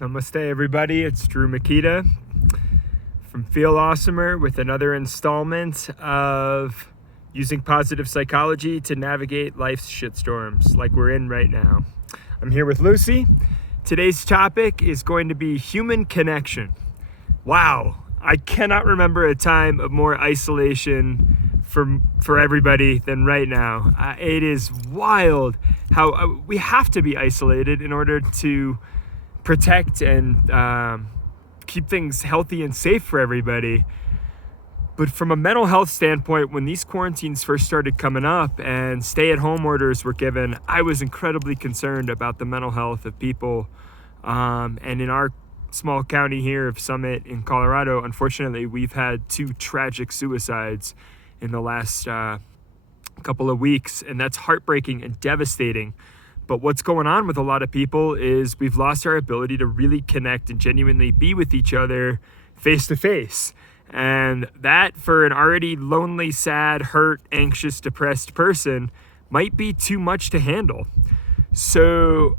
Namaste, everybody. It's Drew Makita from Feel Awesomer with another installment of using positive psychology to navigate life's shitstorms like we're in right now. I'm here with Lucy. Today's topic is going to be human connection. Wow, I cannot remember a time of more isolation for everybody than right now. It is wild how we have to be isolated in order to protect and keep things healthy and safe for everybody. But from a mental health standpoint, when these quarantines first started coming up and stay-at-home orders were given, I was incredibly concerned about the mental health of people. And in our small county here of Summit in Colorado, unfortunately, we've had 2 tragic suicides in the last couple of weeks, and that's heartbreaking and devastating. But what's going on with a lot of people is we've lost our ability to really connect and genuinely be with each other face to face. And that, for an already lonely, sad, hurt, anxious, depressed person, might be too much to handle. So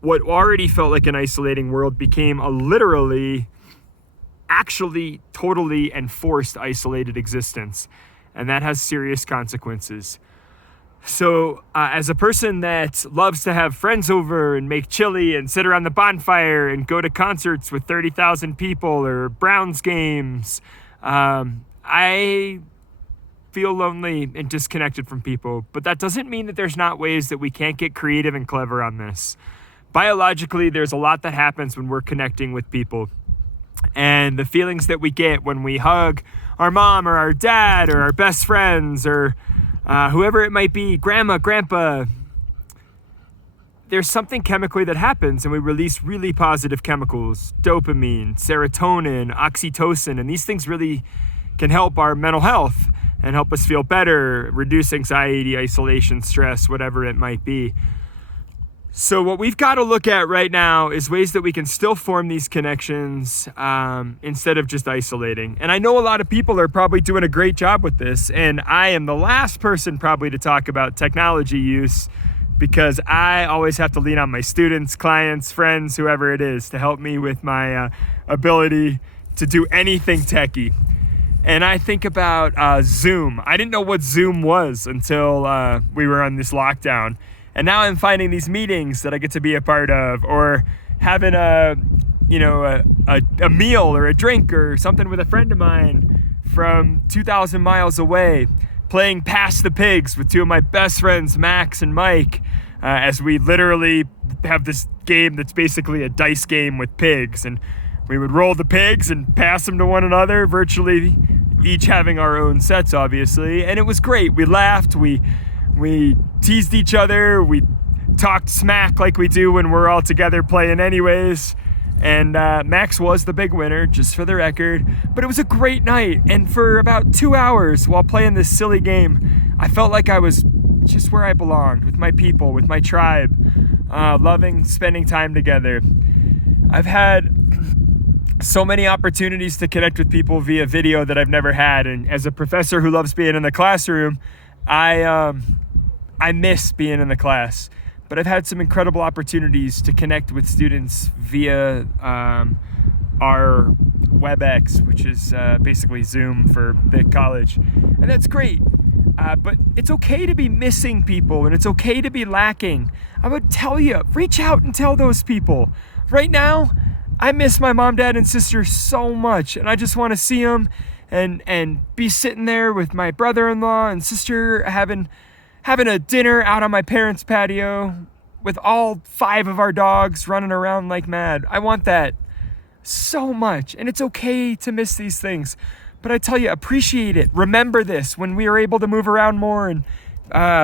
what already felt like an isolating world became a literally, actually, totally enforced isolated existence. And that has serious consequences. So as a person that loves to have friends over and make chili and sit around the bonfire and go to concerts with 30,000 people or Browns games, I feel lonely and disconnected from people. But that doesn't mean that there's not ways that we can't get creative and clever on this. Biologically, there's a lot that happens when we're connecting with people. And the feelings that we get when we hug our mom or our dad or our best friends or whoever it might be, grandma, grandpa, there's something chemically that happens and we release really positive chemicals, dopamine, serotonin, oxytocin, and these things really can help our mental health and help us feel better, reduce anxiety, isolation, stress, whatever it might be. So what we've got to look at right now is ways that we can still form these connections instead of just isolating. And I know a lot of people are probably doing a great job with this, and I am the last person probably to talk about technology use because I always have to lean on my students, clients, friends, whoever it is, to help me with my ability to do anything techie. And I think about Zoom. I didn't know what Zoom was until we were on this lockdown. And now I'm finding these meetings that I get to be a part of, or having a meal or a drink or something with a friend of mine from 2,000 miles away, playing Pass the Pigs with 2 of my best friends, Max and Mike, as we literally have this game that's basically a dice game with pigs. And we would roll the pigs and pass them to one another, virtually each having our own sets, obviously. And it was great. We laughed, we teased each other, we talked smack like we do when we're all together playing anyways, and Max was the big winner, just for the record. But it was a great night, and for about 2 hours while playing this silly game, I felt like I was just where I belonged, with my people, with my tribe, loving spending time together. I've had so many opportunities to connect with people via video that I've never had, and as a professor who loves being in the classroom, I miss being in the class, but I've had some incredible opportunities to connect with students via our WebEx, which is basically Zoom for the college, and that's great. But it's okay to be missing people, and it's okay to be lacking. I would tell you, reach out and tell those people. Right now, I miss my mom, dad, and sister so much, and I just want to see them and be sitting there with my brother-in-law and sister having a dinner out on my parents' patio with all 5 of our dogs running around like mad. I want that so much. And it's okay to miss these things. But I tell you, appreciate it. Remember this. When we are able to move around more and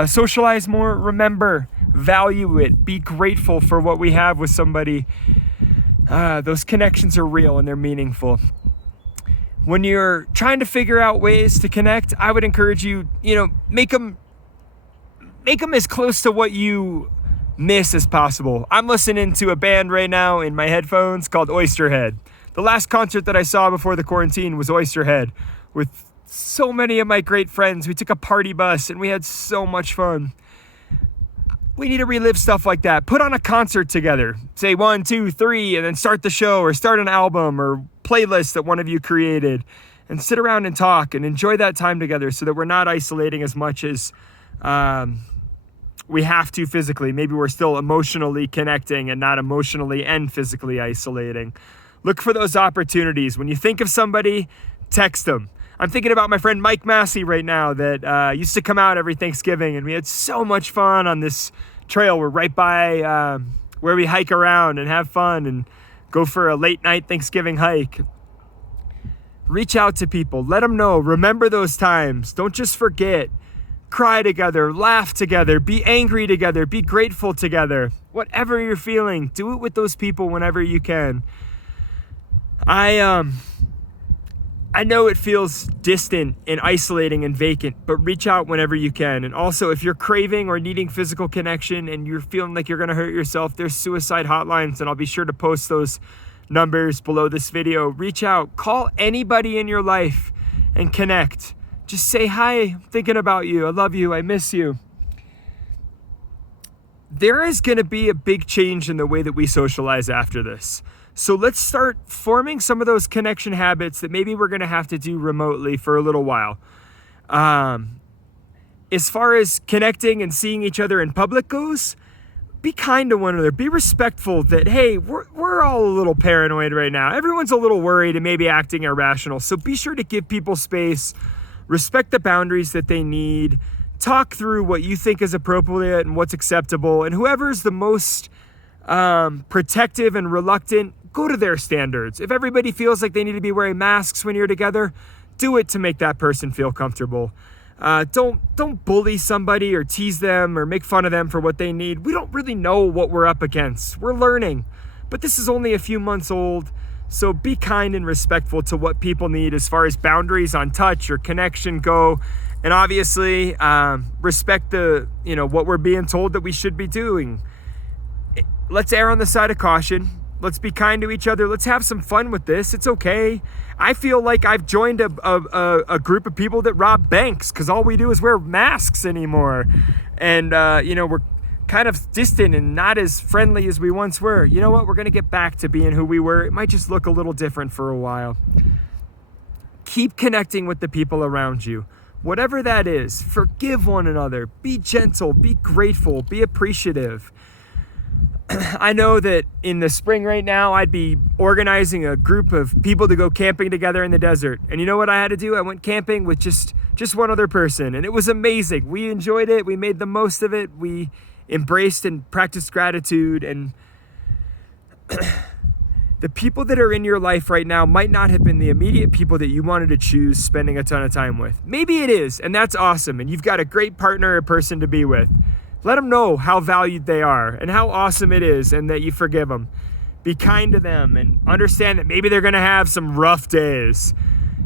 socialize more, remember, value it. Be grateful for what we have with somebody. Those connections are real and they're meaningful. When you're trying to figure out ways to connect, I would encourage you, make them as close to what you miss as possible. I'm listening to a band right now in my headphones called Oysterhead. The last concert that I saw before the quarantine was Oysterhead with so many of my great friends. We took a party bus and we had so much fun. we need to relive stuff like that. Put on a concert together. Say 1, 2, 3, and then start the show or start an album or playlist that one of you created, and sit around and talk and enjoy that time together so that we're not isolating as much as we have to physically. Maybe we're still emotionally connecting and not emotionally and physically isolating. Look for those opportunities. When you think of somebody, text them. I'm thinking about my friend Mike Massey right now that used to come out every Thanksgiving, and we had so much fun on this trail. We're right by where we hike around and have fun and go for a late night Thanksgiving hike. Reach out to people. Let them know. Remember those times. Don't just forget. Cry together. Laugh together. Be angry together. Be grateful together. Whatever you're feeling, do it with those people whenever you can. I know it feels distant and isolating and vacant, but reach out whenever you can. And also, if you're craving or needing physical connection and you're feeling like you're going to hurt yourself, there's suicide hotlines, and I'll be sure to post those numbers below this video. Reach out. Call anybody in your life and connect. Just say, hi, I'm thinking about you. I love you. I miss you. There is going to be a big change in the way that we socialize after this. So let's start forming some of those connection habits that maybe we're going to have to do remotely for a little while. As far as connecting and seeing each other in public goes, be kind to one another. Be respectful that, hey, we're all a little paranoid right now. Everyone's a little worried and maybe acting irrational. So be sure to give people space, respect the boundaries that they need, talk through what you think is appropriate and what's acceptable. And whoever's the most protective and reluctant, go to their standards. If everybody feels like they need to be wearing masks when you're together, do it to make that person feel comfortable. Don't bully somebody or tease them or make fun of them for what they need. We don't really know what we're up against. We're learning, but this is only a few months old. So be kind and respectful to what people need as far as boundaries on touch or connection go. And obviously, respect what we're being told that we should be doing. Let's err on the side of caution. Let's be kind to each other. Let's have some fun with this. It's okay. I feel like I've joined a group of people that rob banks because all we do is wear masks anymore. And, we're kind of distant and not as friendly as we once were. You know what? We're going to get back to being who we were. It might just look a little different for a while. Keep connecting with the people around you. Whatever that is, forgive one another. Be gentle. Be grateful. Be appreciative. I know that in the spring right now, I'd be organizing a group of people to go camping together in the desert. And you know what I had to do? I went camping with just one other person. And it was amazing. We enjoyed it. We made the most of it. We embraced and practiced gratitude. And the people that are in your life right now might not have been the immediate people that you wanted to choose spending a ton of time with. Maybe it is, and that's awesome. And you've got a great partner or person to be with. Let them know how valued they are and how awesome it is and that you forgive them. Be kind to them and understand that maybe they're going to have some rough days.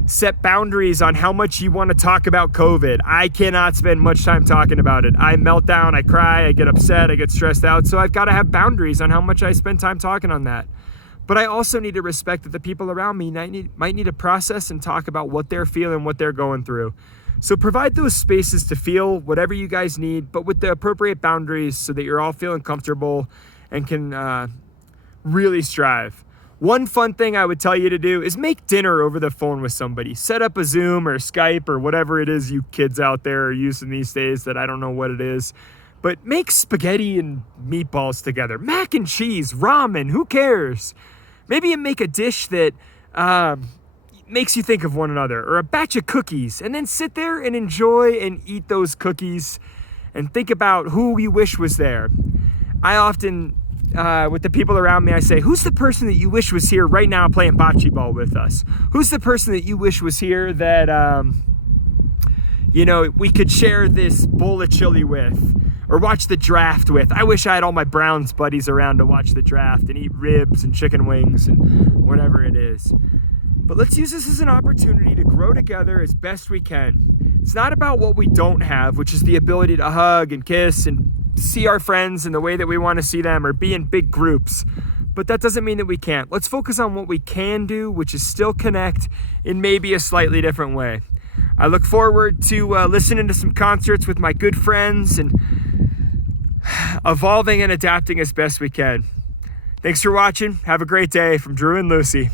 Set boundaries on how much you want to talk about COVID. I cannot spend much time talking about it. I melt down, I cry, I get upset, I get stressed out. So I've got to have boundaries on how much I spend time talking on that. But I also need to respect that the people around me might need to process and talk about what they're feeling, what they're going through. So provide those spaces to feel whatever you guys need, but with the appropriate boundaries so that you're all feeling comfortable and can really strive. One fun thing I would tell you to do is make dinner over the phone with somebody. Set up a Zoom or Skype or whatever it is you kids out there are using these days that I don't know what it is. But make spaghetti and meatballs together. Mac and cheese, ramen, who cares? Maybe you make a dish that makes you think of one another, or a batch of cookies, and then sit there and enjoy and eat those cookies and think about who you wish was there. I often, with the people around me, I say, who's the person that you wish was here right now playing bocce ball with us? Who's the person that you wish was here that, we could share this bowl of chili with or watch the draft with? I wish I had all my Browns buddies around to watch the draft and eat ribs and chicken wings and whatever it is. But let's use this as an opportunity to grow together as best we can. It's not about what we don't have, which is the ability to hug and kiss and see our friends in the way that we want to see them or be in big groups. But that doesn't mean that we can't. Let's focus on what we can do, which is still connect in maybe a slightly different way. I look forward to listening to some concerts with my good friends and evolving and adapting as best we can. Thanks for watching. Have a great day from Drew and Lucy.